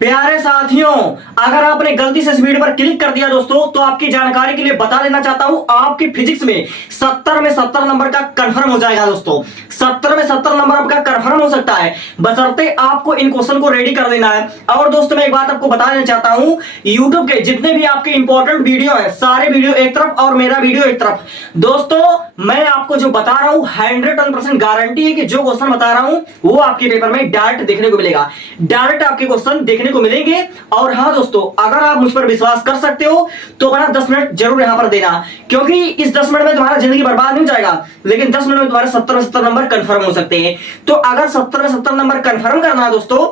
प्यारे साथियों, अगर आपने गलती से इस वीडियो पर क्लिक कर दिया दोस्तों, तो आपकी जानकारी के लिए बता देना चाहता हूं, आपकी फिजिक्स में 70 में 70 नंबर का कंफर्म हो जाएगा दोस्तों। 70 में 70 नंबर आपका कंफर्म हो सकता है, बशर्ते आपको इन क्वेश्चन को रेडी कर देना है। और दोस्तों मैं एक बात आपको बता देना चाहता हूं, यूट्यूब के जितने भी आपके इंपॉर्टेंट वीडियो है, सारे वीडियो एक तरफ और मेरा वीडियो एक तरफ। दोस्तों मैं आपको जो बता रहा हूं 110% गारंटी है कि जो क्वेश्चन बता रहा हूं वो आपके पेपर में डायरेक्ट देखने को मिलेगा, डायरेक्ट आपके क्वेश्चन देखने को मिलेंगे। और हाँ दोस्तों, अगर आप मुझ पर विश्वास कर सकते हो तो अपना 10 मिनट जरूर यहां पर देना, क्योंकि इस 10 मिनट में तुम्हारा जिंदगी बर्बाद नहीं हो जाएगा, लेकिन 10 मिनट में तुम्हारे 70 नंबर कंफर्म हो सकते हैं। तो अगर 70 में 70 नंबर कंफर्म करना है दोस्तों,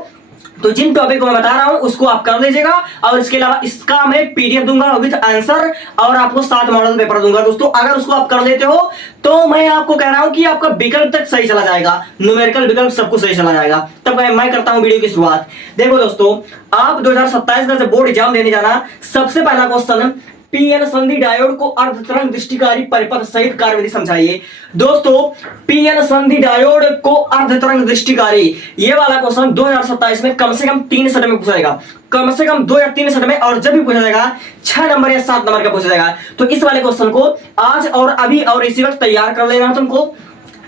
तो जिन टॉपिक को मैं बता रहा हूं उसको आप कर लीजिएगा। और इसके अलावा इसका मैं पीडीएफ दूंगा विद आंसर, और आपको 7 मॉडल पेपर दूंगा दोस्तों। अगर उसको आप कर लेते हो तो मैं आपको कह रहा हूं कि आपका विकल्प तक सही चला जाएगा, न्यूमेरिकल विकल्प सब कुछ सही चला जाएगा। तब मैं करता हूं वीडियो की शुरुआत। देखो दोस्तों, आप 2027 का बोर्ड एग्जाम देने जाना, सबसे पहला क्वेश्चन, पीएन संधि डायोड को अर्धतरंग दृष्टिकारी परिपथ सहित कार्यविधि समझाइए। दोस्तों पीएन संधि डायोड को अर्धतरंग दृष्टिकारी, ये वाला क्वेश्चन 2027 में कम से कम 3 सेट में पूछा जाएगा, कम से कम 2 या 3 सेट में, और जब भी पूछा जाएगा 6 नंबर या 7 नंबर का पूछा जाएगा। तो इस वाले क्वेश्चन को आज और अभी और इसी वक्त तैयार कर लेना तुमको।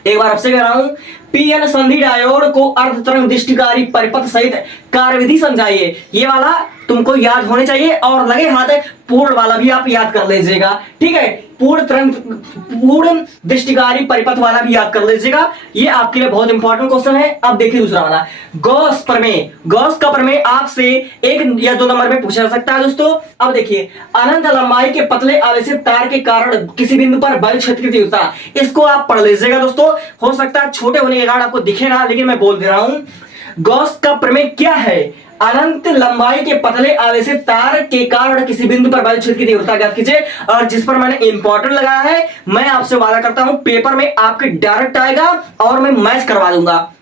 एक बार आपसे कह रहा हूं, पीएन संधि डायोड को अर्धतरंग दृष्टिकारी परिपथ सहित कार्यविधि समझाइए, ये वाला तुमको याद होने चाहिए। और लगे हाथ पूर्ण वाला भी आप याद कर लीजिएगा, ठीक है। पूर्ण दृष्टिकारी परिपथ वाला भी याद कर लीजिएगा, ये आपके लिए बहुत इंपॉर्टेंट क्वेश्चन है। अब देखिए दूसरा वाला, गॉस प्रमेय। गॉस का प्रमेय आपसे 1 या 2 नंबर में पूछा जा सकता है दोस्तों। अब देखिए, अनंत लंबाई के पतले आवेशित तार के कारण किसी बिंदु पर बल क्षेत्र की तीव्रता, इसको आप पढ़ लीजिएगा दोस्तों। हो सकता है छोटे होने के कारण आपको दिखे ना, लेकिन मैं बोल दे रहा हूं, गॉस का प्रमेय क्या है? अनंत लंबाई के पतले आवेशित तार के कारण किसी बिंदु पर बल क्षेत्र की तीव्रता ज्ञात कीजिए। और जिस पर मैंने इंपॉर्टेंट लगाया है, मैं आपसे वादा करता हूं पेपर में आपके डायरेक्ट आएगा और मैं मैच करवा दूंगा,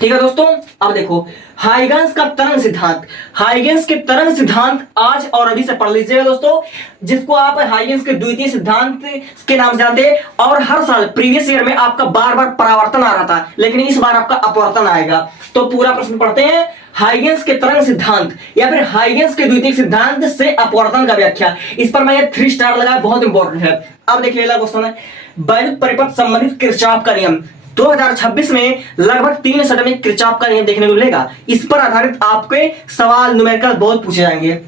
ठीक है दोस्तों। अब देखो, हाइगन्स का तरंग सिद्धांत, हाइगन्स के तरंग सिद्धांत आज और अभी से पढ़ लीजिएगा दोस्तों, जिसको आप हाइगन्स के द्वितीय सिद्धांत के नाम से जानते हैं। और हर साल प्रीवियस ईयर में आपका बार बार परावर्तन आ रहा था, लेकिन इस बार आपका अपवर्तन आएगा। तो पूरा प्रश्न पढ़ते हैं, हाइगन्स के तरंग सिद्धांत या फिर हाइगन्स के द्वितीय सिद्धांत से अपवर्तन का व्याख्या। इस पर मैं 3 स्टार लगाया, बहुत इंपॉर्टेंट है। अब देखिए अगला क्वेश्चन है, वैद्युत परिपथ संबंधित किरचॉफ का नियम। 2026 में लगभग 3 सेट में किरचॉफ का नियम देखने को मिलेगा। इस पर आधारित आपके सवाल न्यूमेरिकल बहुत पूछे जाएंगे।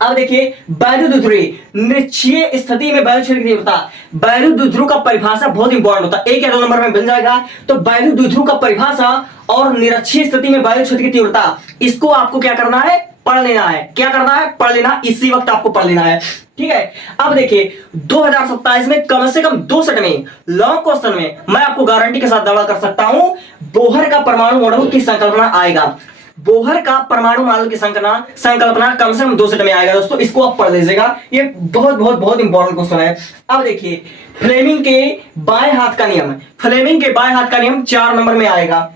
अब देखिए, वैद्युत ध्रुवी निश्चय स्थिति में वैद्युत क्षेत्र की तीव्रता, वैद्युत ध्रुव का परिभाषा बहुत इंपॉर्टेंट होता है, 1 या 2 नंबर में बन जाएगा। तो वैद्युत ध्रुव का परिभाषा और निरक्षीय स्थिति में वैद्युत क्षेत्र की तीव्रता, इसको आपको क्या करना है? पढ़ लेना है। क्या करना है? पढ़ लेना, इसी वक्त आपको पढ़ लेना है, ठीक है। अब देखिए, 2027 में कम से कम 2 सेट में लॉन्ग क्वेश्चन में मैं आपको गारंटी के साथ दावा कर सकता हूं, बोहर का परमाणु मॉडल की संकल्पना आएगा। बोहर का परमाणु मॉडल की संकल्पना कम से कम 2 सेट में आएगा दोस्तों, इसको आप पढ़ लीजिएगा, ये बहुत बहुत बहुत इंपॉर्टेंट क्वेश्चन है। अब देखिए, फ्लेमिंग के बाएं हाथ का नियम, फ्लेमिंग के बाएं हाथ का नियम 4 नंबर में आएगा।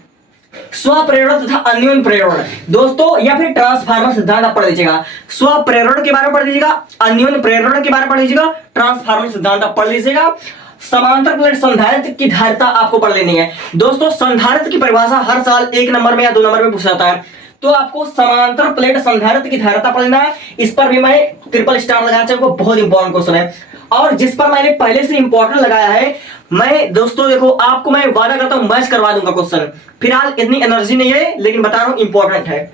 स्वप्रेरण तथा अन्योन्य प्रेरण दोस्तों, या फिर ट्रांसफार्मर सिद्धांत आप पढ़ लीजिएगा। स्वप्रेरण के बारे में पढ़ लीजिएगा, अन्योन्य प्रेरण के बारे में पढ़ लीजिएगा, ट्रांसफार्मर सिद्धांत आप पढ़ लीजिएगा। समांतर प्लेट संधारित्र की धारिता आपको पढ़ लेनी है दोस्तों। संधारित्र की परिभाषा हर साल 1 नंबर में या 2 नंबर में पूछा जाता है, तो आपको समांतर प्लेट संधारित्र की धारिता पढ़ना है। इस पर भी मैं 3 स्टार लगाना चाहूंगा, बहुत इंपॉर्टेंट क्वेश्चन है। और जिस पर मैंने पहले से इंपॉर्टेंट लगाया है, मैं दोस्तों देखो आपको मैं वादा करता हूं मैच करवा दूंगा क्वेश्चन। फिलहाल इतनी एनर्जी नहीं है, लेकिन बता रहा हूं इंपॉर्टेंट है।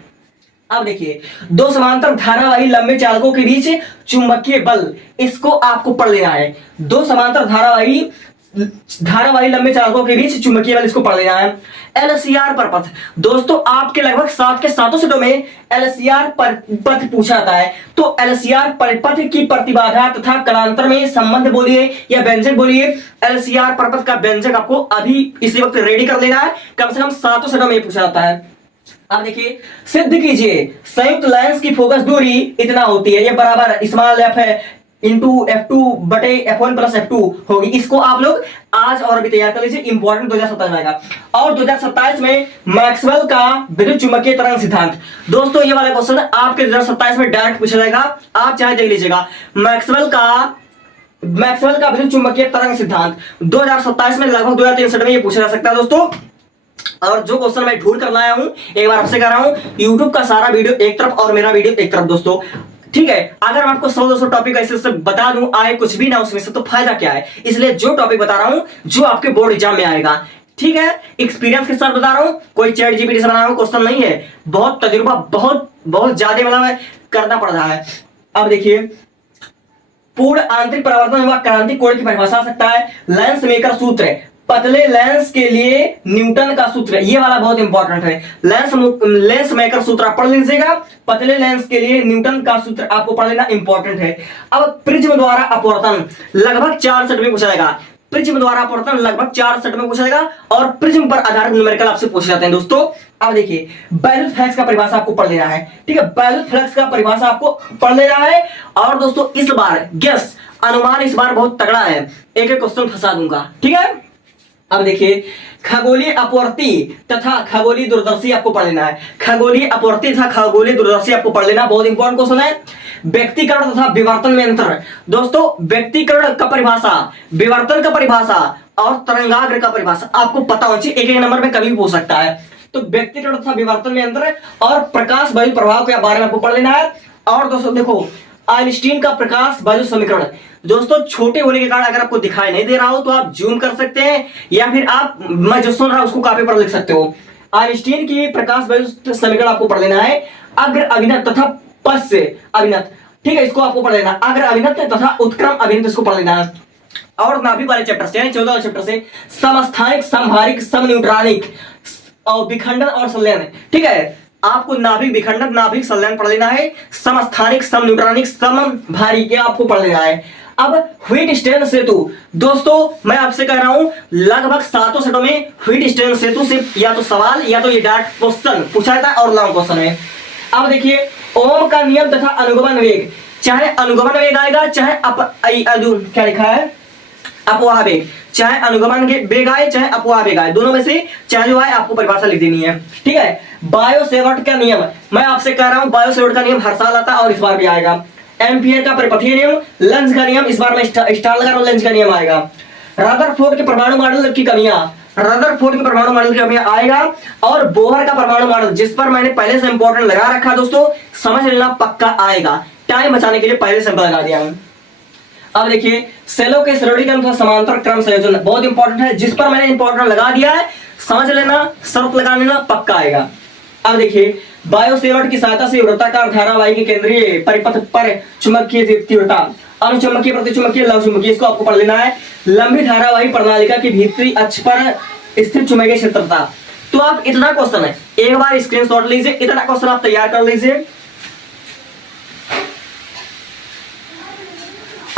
अब देखिए, 2 समांतर धारावाही लंबे चालकों के बीच चुंबकीय बल, इसको आपको पढ़ लेना है। 2 समांतर धारावाही लंबे चालकों के बीच चुंबकीय बल, इसको पढ़ लेना है। एलसीआर परपथ दोस्तों, आपके लगभग 7 के 7 सेटों में एलसीआर परपथ पूछा जाता है। तो एलसीआर परपथ की प्रतिबाधा तथा कालांतर में संबंध बोलिए या व्यंजक बोलिए, एलसीआर परपथ का व्यंजक आपको अभी इसी वक्त रेडी कर लेना है, कम से कम 7 सेटों में पूछा जाता है। अब देखिए, सिद्ध कीजिए संयुक्त लेंस की फोकस दूरी इतना होती है, ये बराबर स्मॉल एफ है इंटू F2 बटे F1 प्लस F2 होगी। इसको आप लोग आज और भी तैयार कर लीजिए, इंपॉर्टेंट 2027 में आएगा। और 2027 में मैक्सवेल का विद्युत चुंबकीय तरंग सिद्धांत दोस्तों, ये वाला क्वेश्चन आपके 2027 में डायरेक्ट पूछा जाएगा, आप चाहे देख लीजिएगा। मैक्सवेल का विद्युत चुंबकीय तरंग सिद्धांत 2027 में लगभग 2 या 3 सेट में ये पूछा जा सकता है दोस्तों। और जो क्वेश्चन मैं ढूंढ कर लाया हूं, एक बार आपसे कह रहा हूं, यूट्यूब का सारा वीडियो एक तरफ और मेरा वीडियो एक तरफ दोस्तों, ठीक है। अगर मैं आपको 100-200 टॉपिक ऐसे से बता दूं, आए कुछ भी ना उसमें से, तो फायदा क्या है। इसलिए जो टॉपिक बता रहा हूं जो आपके बोर्ड एग्जाम में आएगा, ठीक है, एक्सपीरियंस के साथ बता रहा हूं, कोई चैट जीपीटी से बनाया हुआ क्वेश्चन नहीं है, बहुत तजुर्बा, बहुत बहुत ज्यादा मतलब करना पड़ रहा है। अब देखिए, पूर्ण आंतरिक परावर्तन व क्रांतिक कोण की परिभाषा आ सकता है। लेंस मेकर सूत्र, पतले लेंस के लिए न्यूटन का सूत्र, ये वाला बहुत इंपॉर्टेंट है। लेंस मेकर सूत्र आप पढ़ लीजिएगा, पतले लेंस के लिए न्यूटन का सूत्र आपको पढ़ लेना इंपॉर्टेंट है। अब प्रिज्म द्वारा अपवर्तन लगभग 4 सेट में पूछा जाएगा, प्रिज्म द्वारा अपवर्तन लगभग 4 सेट में पूछा जाएगा, और प्रिज्म पर आधारित न्यूमेरिकल आपसे पूछे जाते हैं दोस्तों। अब देखिए, बैलूस फ्लक्स का परिभाषा आपको पढ़ लेना है, ठीक है, बैलूस फ्लक्स का परिभाषा आपको पढ़ लेना है। और दोस्तों इस बार गेस अनुमान इस बार बहुत तगड़ा है, एक एक क्वेश्चन फंसा दूंगा, ठीक है। अब देखिए, खगोलीय अपवर्ती तथा खगोलीय दूरदर्शी आपको पढ़ लेना है, खगोलीय अपवर्ती तथा खगोलीय दूरदर्शी आपको पढ़ लेना, बहुत इंपॉर्टेंट क्वेश्चन है। व्यक्तिकरण तथा विवर्तन में अंतर, दोस्तों व्यक्तिकरण का परिभाषा, विवर्तन का परिभाषा और तरंगाग्र का परिभाषा आपको पता होना चाहिए, एक एक नंबर में कभी भी पूछ सकता है। तो व्यक्तिकरण तथा विवर्तन में अंतर और प्रकाश वायु प्रभाव के बारे में आपको पढ़ लेना है। और दोस्तों देखो, आइंस्टीन का प्रकाश वायु समीकरण, दोस्तों छोटे होने के कारण अगर आपको दिखाई नहीं दे रहा हो तो आप जूम कर सकते हैं, या फिर आप मैं जो सुन रहा हूं उसको कॉपी पर लिख सकते हो। आइंस्टीन की प्रकाश वायु समीकरण आपको पढ़ लेना है। अग्र अभिनत तथा पश्च अभिनत, ठीक है, इसको आपको पढ़ लेना, अग्र अभिनत तथा उत्क्रम अभिनत, इसको पढ़ लेना है। और नाभिक वाले चैप्टर से, 14 वाले चैप्टर से, समस्थानिक, समभारिक, समन्यूट्रॉनिक और विखंडन और संलयन, ठीक है, आपको नाभिक, विखंडन, नाभिक, संलयन पढ़ लेना है। समस्थानिक, समन्यूट्रॉनिक, समभारिक आपको पढ़ लेना है। अब व्हीटस्टेन सेतु, दोस्तों मैं आपसे कह रहा हूं लगभग 7 सेटों में व्हीटस्टेन सेतु से या तो सवाल या तो ये डायरेक्ट क्वेश्चन पूछा जाता है और लॉन्ग क्वेश्चन है। अब देखिए, ओम का नियम तथा अनुगमन वेग, चाहे अनुगमन वेग आएगा, चाहे क्या लिखा है, अपवाह वेग, चाहे अनुगमन वेग आए चाहे अपवाह वेग आए, दोनों में से चाहे जो आए आपको परिभाषा लिख देनी है, ठीक है। बायो-सेवर्ट का नियम, मैं आपसे कह रहा हूं बायो-सेवर्ट का नियम हर साल आता है और इस बार भी आएगा। एम्पियर का परिपथीय नियम, लेंज का नियम, इस बार मैं स्टार लगा रहा हूं, लेंज का नियम आएगा। रदरफोर्ड के परमाणु मॉडल की कमियां, रदरफोर्ड के परमाणु मॉडल की कमियां आएगा। और बोहर का परमाणु मॉडल, जिस पर मैंने पहले से इंपॉर्टेंट लगा रखा दोस्तों, समझ लेना पक्का आएगा, टाइम बचाने के लिए पहले से लगा दिया हूं। अब देखिए, सेलों के श्रेणीक्रम तथा समांतर क्रम संयोजन बहुत इंपॉर्टेंट है, जिस पर मैंने इंपॉर्टेंट लगा दिया है, समझ लेना, शर्त लगा लेना, पक्का आएगा। अब देखिए, बायो-सेवर्ट की सहायता से वृत्ताकार धारावाही के केंद्रीय परिपथ पर चुंबकीय तीव्रता, अनुचुंबकीय, प्रतिचुंबकीय, लघु चुंबकीय, इसको आपको पढ़ लेना है। लंबी धारावाही प्रणालिका की भीतरी अक्ष पर स्थित चुंबकीय क्षेत्रता। तो आप इतना क्वेश्चन है, एक बार स्क्रीनशॉट लीजिए, इतना क्वेश्चन आप तैयार कर लीजिए।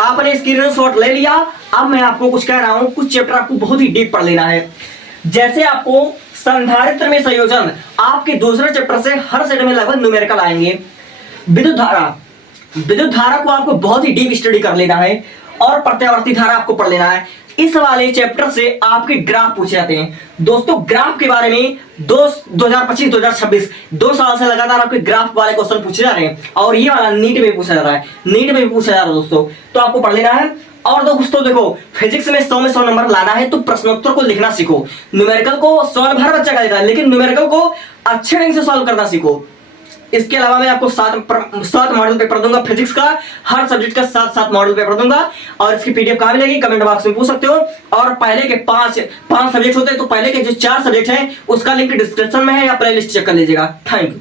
आपने स्क्रीनशॉट ले लिया, अब मैं आपको कुछ कह रहा हूं, कुछ चैप्टर आपको बहुत ही डीप पढ़ लेना है। जैसे आपको संधारित्र में संयोजन, आपके दूसरे चैप्टर से हर सेट में लगभग न्यूमेरिकल आएंगे। विद्युत धारा, विद्युत धारा को आपको बहुत ही डीप स्टडी कर लेना है, और प्रत्यावर्ती धारा आपको पढ़ लेना है। इस वाले चैप्टर से आपके ग्राफ पूछे जाते हैं दोस्तों। ग्राफ के बारे में 2025-2026 2 साल से लगातार आपके ग्राफ वाले क्वेश्चन पूछे जा रहे हैं, और ये वाला नीट में पूछा जा रहा है, नीट में भी पूछा जा रहा है दोस्तों, तो आपको पढ़ लेना है। और दोस्तों देखो, फिजिक्स में 100 में 100 नंबर लाना है तो प्रश्नोत्तर को लिखना सीखो। न्यूमेरिकल को सॉल्व हर बच्चा कर देता है, लेकिन न्यूमेरिकल को अच्छे ढंग से सॉल्व करना सीखो। इसके अलावा मैं आपको 7 मॉडल पेपर दूंगा फिजिक्स का, हर सब्जेक्ट का 7 मॉडल पेपर दूंगा, और इसकी पीडीएफ कहां मिलेगी, कमेंट बॉक्स में पूछ सकते हो। और पहले के 5 सब्जेक्ट होते हैं, तो पहले के जो 4 सब्जेक्ट हैं उसका लिंक डिस्क्रिप्शन में है, या प्लेलिस्ट चेक कर लीजिएगा। Thank you.